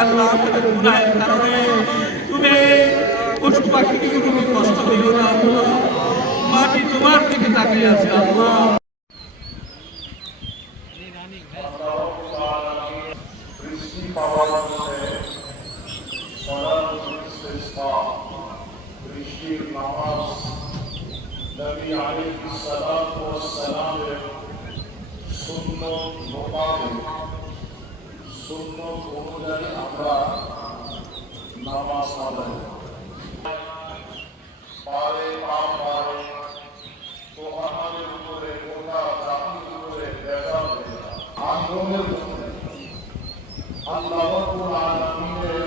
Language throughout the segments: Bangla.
আল্লাহ আমাদের গুনাহের কারণে তুমি পশু পাখিকে তুমি কষ্ট দিও না আল্লাহ। মাটি তোমার দিকে তাকিয়ে আছে আল্লাহ। বৃষ্টি পাওয়ার জন্য বৃষ্টির নামাজ নবী আলাইহিস সালাতু ওয়াস সালামের সুন্নত মোতাবেক সুন্নত অনুযায়ী আমরা নামাজ আদায় পারে পারে তো আমাদের উপরে গোটা জাতির উপরে বেজাল হয়ে যায়। আন্দোলনের আল্লাহ রাব্বুল আলামিনের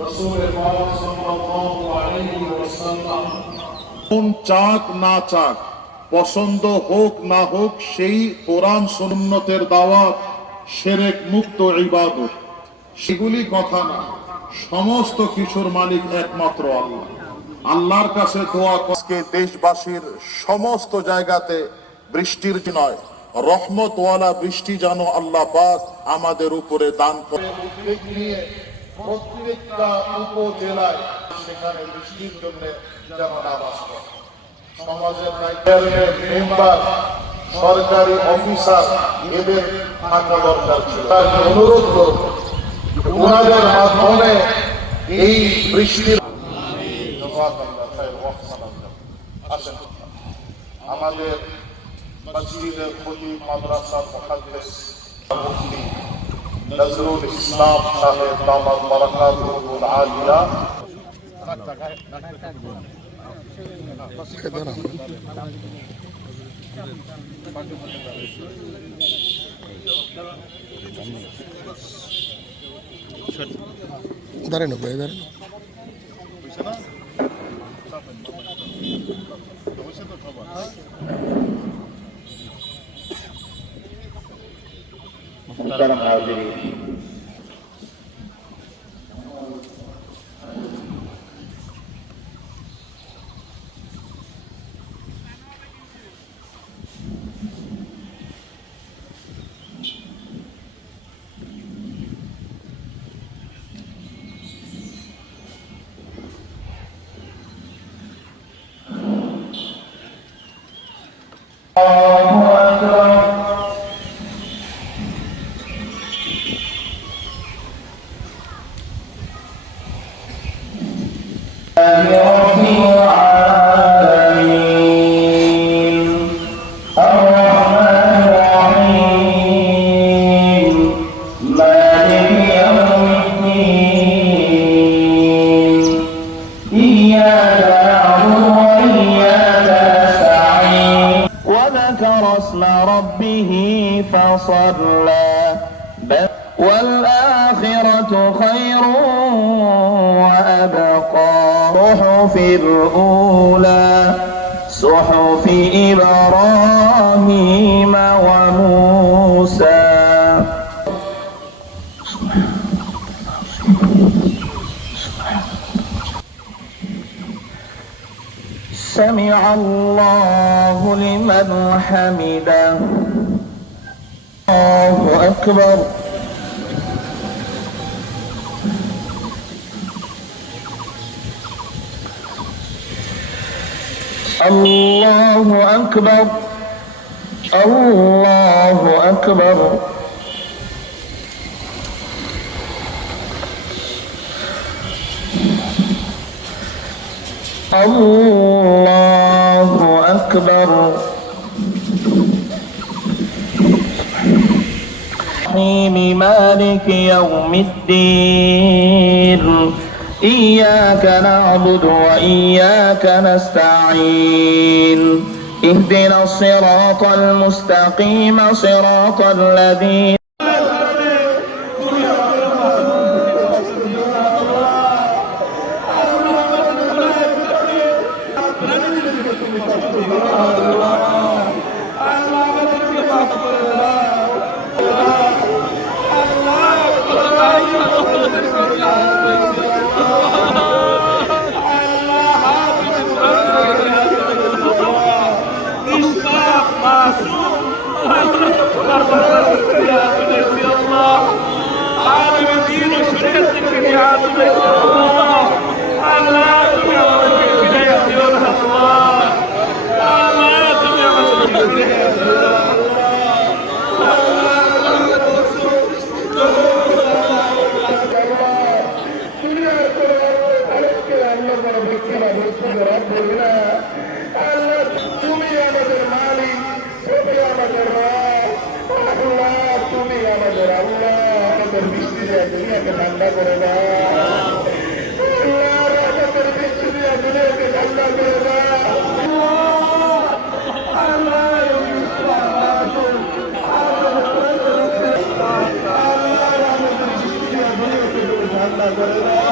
রাসূল পাক সাল্লাল্লাহু আলাইহি ওয়াসাল্লাম কোন চাক না চাক, পছন্দ হোক না হোক, সেই কোরআন সুন্নতের দাওয়াত শিরক মুক্ত ইবাদত, সেগুলি কথা না। সমস্ত কিছুর মালিক একমাত্র আল্লাহ। আল্লাহর কাছে দোয়া করতে দেশবাসীর সমস্ত জায়গাতে বৃষ্টির নয়, রহমতওয়ালা বৃষ্টি যেন আল্লাহ পাক আমাদের উপরে দান করে। উদ্বেগ নিয়ে প্রত্যেকটা উপজেলায় সেখানে বৃষ্টির জন্য যেন নামাজ পড়ে। সমাজের মেম্বার, সরকারি অফিসার এদের থাকা দরকার ছিল। তার অনুরোধ করব ওনাদের মাধ্যমে এই বৃষ্টির আসেন আমাদের মসজিদের খতিব, মাদ্রাসার মুহাদ্দিস মুফতি নজরুল ইসলাম সাহেব দামাত বারাকাতুহুল আলিয়া দাঁড়ানো ভাই, দাঁড়ানো। اسم ربه فصلى والآخرة خير وأبقى صحف الأولى صحف إبراهيم وموسى سمع الله لمن حمده الله أكبر الله أكبر الله أكبر الله أكبر مالك يوم الدين إياك نعبد وإياك نستعين اهدنا الصراط المستقيم صراط الذين Masuk. নিয়ে হাত উঠেছি আল্লাহ। আল্লাহ তুমি আমাদেরকে ফিরাইয়া দিও না আল্লাহ। আল্লাহ তুমি আমাদেরকে ফিরাইয়া দিও না তুমি আমাদের মালিক, তুমি আমাদের আল্লাহ, তুমি আমাদের আল্লাহ। আমাদের বৃষ্টি দিয়ে দুনিয়াকে ঠান্ডা করে দাও আল্লাহ, আমাদের বৃষ্টি দিয়ে দুনিয়াকে ঠান্ডা করে দাও ঠান্ডা করে দাও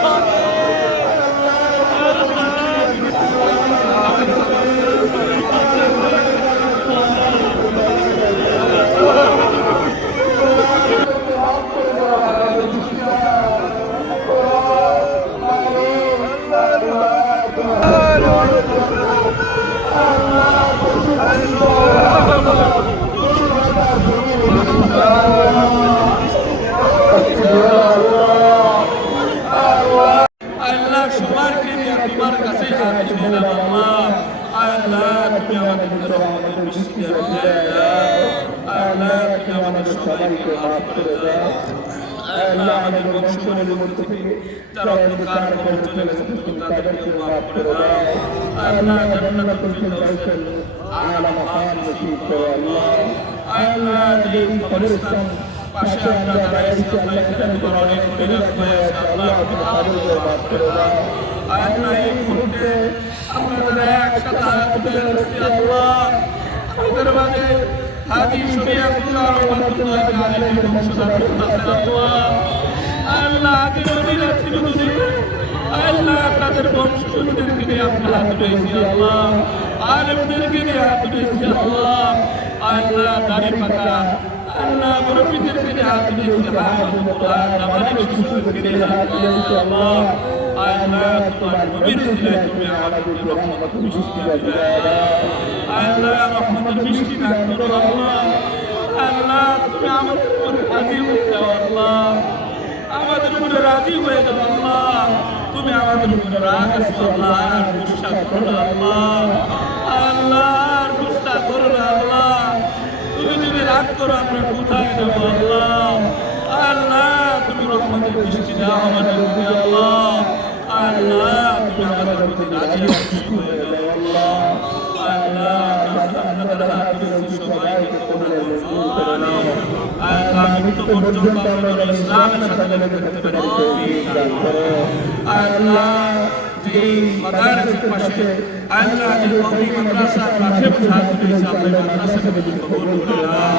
আল্লাহ সবারকে নিয়ে তোমার কাছে হাত তুলে আল্লাহ। আল্লাহ তুমি আমাদের রহমতের বৃষ্টি দাও আল্লাহ, তুমি আমাদের সবাইকে মাফ করে দাও আল্লাহ। আমাদের বংশের মধ্যে থেকে যারা অন্ধকার করে চলে গেছে তুমি তাদেরকে মাফ করে দাও আল্লাহ। জান্নাতুল ফিরদাউসের আলা মাকাম নসিব করো আল্লাহ। আল্লাহ এই কবরস্থান পাশে আমরা দাঁড়াইছি আল্লাহ, এখানে তোমার অনেক গুনাহ হয়ে আছে আল্লাহ, তুমি তাদেরকে মাফ করে দাও আল্লাহ। এই মুহূর্তে আমরা যারা একসাথে হাত তুলে ধরছি আল্লাহ, আমাদের মাঝে হাজি শরিয়াতুল্লাহ রহমাতুল্লাহ আলাইহির বংশধর আছে আল্লাহ। আল্লাহ হাজি নবীরা ছিল দুনিয়ায় আল্লাহ, তাদের বংশধরদেরকে নিয়ে আমরা হাত তুলেছি আল্লাহ। আলেমদেরকে নিয়ে হাত তুলেছি আল্লাহ। আল্লাহ দাড়ি পাকা আল্লাহ মুরব্বিদেরকে নিয়ে হাত তুলেছি আল্লাহ। নামাজি শিশুদেরকে নিয়ে হাত তুলেছি আল্লাহ। আল্লাহ তোমার নবীর উসিলায় তুমি আমাদেরকে রহমতের বৃষ্টি দাও আল্লাহ। রহমতের বৃষ্টি দান করো আল্লাহ। আল্লাহ তুমি আমাদের উপরে রাজি হয়ে যাও আল্লাহ, আমাদের উপরে রাজি হয়ে যাও আল্লাহ। তুমি আমাদের উপরে রাগ আছো আল্লাহ, আর গুসা করো না আল্লাহ। আল্লাহ আর গুসা করো না আল্লাহ। তুমি যদি রাগ করো আমরা কোথায় যাবো আল্লাহ। আল্লাহ তুমি রহমতের বৃষ্টি দাও আমাদের উপরে আল্লাহ। আল্লাহ তুমি আমাদের প্রতি রাজি খুশি হয়ে যাও আল্লাহ। আল্লাহ আপনাদের হাত ধরেছি সবাইকে কবুল করে নাও আল্লাহ। মৃত্যু পর্যন্ত আমাদের ইসলামের সাথে লেগে থাকতে পারি তৌফিক দান করো আল্লাহ। যে মাদ্রাসার পাশে আল্লাহ যে কওমি মাদ্রাসার মাঠে বসে হাত ধরেছি আল্লাহ, মাদ্রাসাকে তুমি কবুল করে নাও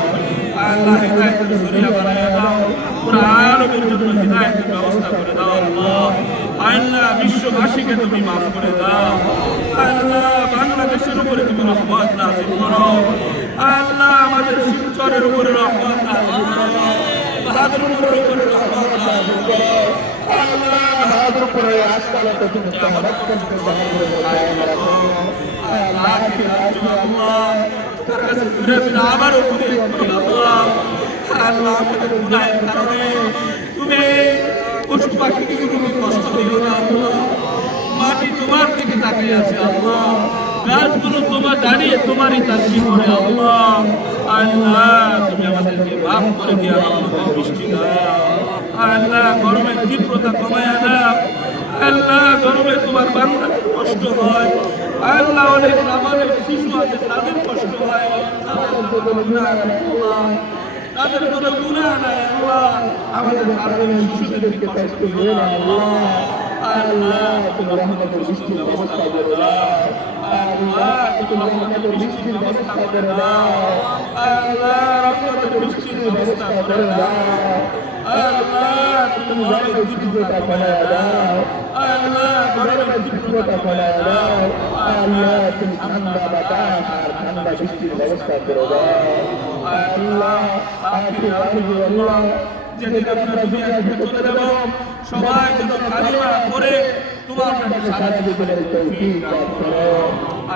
আল্লাহ। হিদায়াতের জরিয়া বানায় দাও, পুরো আলমের জন্য হিদায়াতের ব্যবস্থা করে দাও আল্লাহ। আল্লাহ বিশ্ববাসীকে তুমি মাফ করে দাও আল্লাহ। বাংলাদেশের উপরে তুমি রহমত নাযিল করো আল্লাহ। আমাদের শিবচরের উপরে রহমত নাযিল করো, বাহাদুরপুরের উপরে রহমত নাযিল করো আল্লাহ। বাহাদুরপুরে আজকালতে তুমি আমাদের আল্লাহ তার কাছে ঘুরে ফিরে আবার উপরে করি আল্লাহ। আল্লাহ আমাদের গুনাহের কারণে তুমি পশু পাখিকে তুমি কষ্ট দিও না আল্লাহ। মাটি তোমার দিকে তাকিয়ে আছে আল্লাহ, গাছগুলো তোমার দাঁড়িয়ে তোমারই তাসবিহ করে আল্লাহ। আল্লাহ তুমি আমাদেরকে মাফ করে দিয়ে রহমতের বৃষ্টি দাও আল্লাহ। গরমের তীব্রতা কমায়া দাও আল্লাহ। গরমে তোমার বান্দাদের কষ্ট হয় আল্লাহ। অনেক নামাজের শিশু আছে তাদের কষ্ট হয়, তাদের কোনো গুনাহ নাই আল্লাহ। আমাদের নামাজের শিশুদেরকে কষ্ট দিও না আল্লাহ। আল্লাহ তুমি রহমতের বৃষ্টির ব্যবস্থা করে দাও আল্লাহ। তুমি রহমতের বৃষ্টির ব্যবস্থা করে দাও আল্লাহ। রহমতের বৃষ্টির ব্যবস্থা করে দাও আল্লাহ। তুমি গরমের তীব্রতা কমায় দাও আল্লাহ। গরমের তীব্রতা কমায় দাও আল্লাহ। তুমি ঠান্ডা বাতাস আর ঠান্ডা বৃষ্টির ব্যবস্থা করে দাও আল্লাহ। আখির আল্লাহ যেদিন আমরা দুনিয়া থেকে চলে যাব সবাই যেন কালিমা পড়ে তোমার কাছে সারা জীবনের তৌফিক দান করো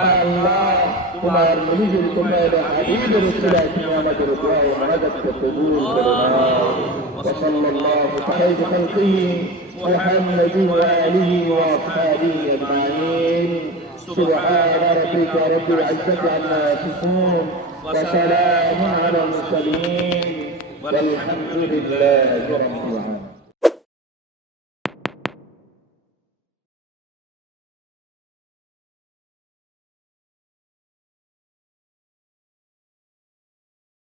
আল্লাহ। তোমার নবীর তোমার হাবিবের উসিলায় তুমি আমাদের দোয়া ও মুনাজাতকে কবুল করে নাও। সাল্লাল্লাহু আলাইহি ওয়া সাল্লাম। محمد وآله وأصحابه أجمعين سبحان ربك رب العزة عما يصفون وسلام على المرسلين والحمد لله رب العالمين.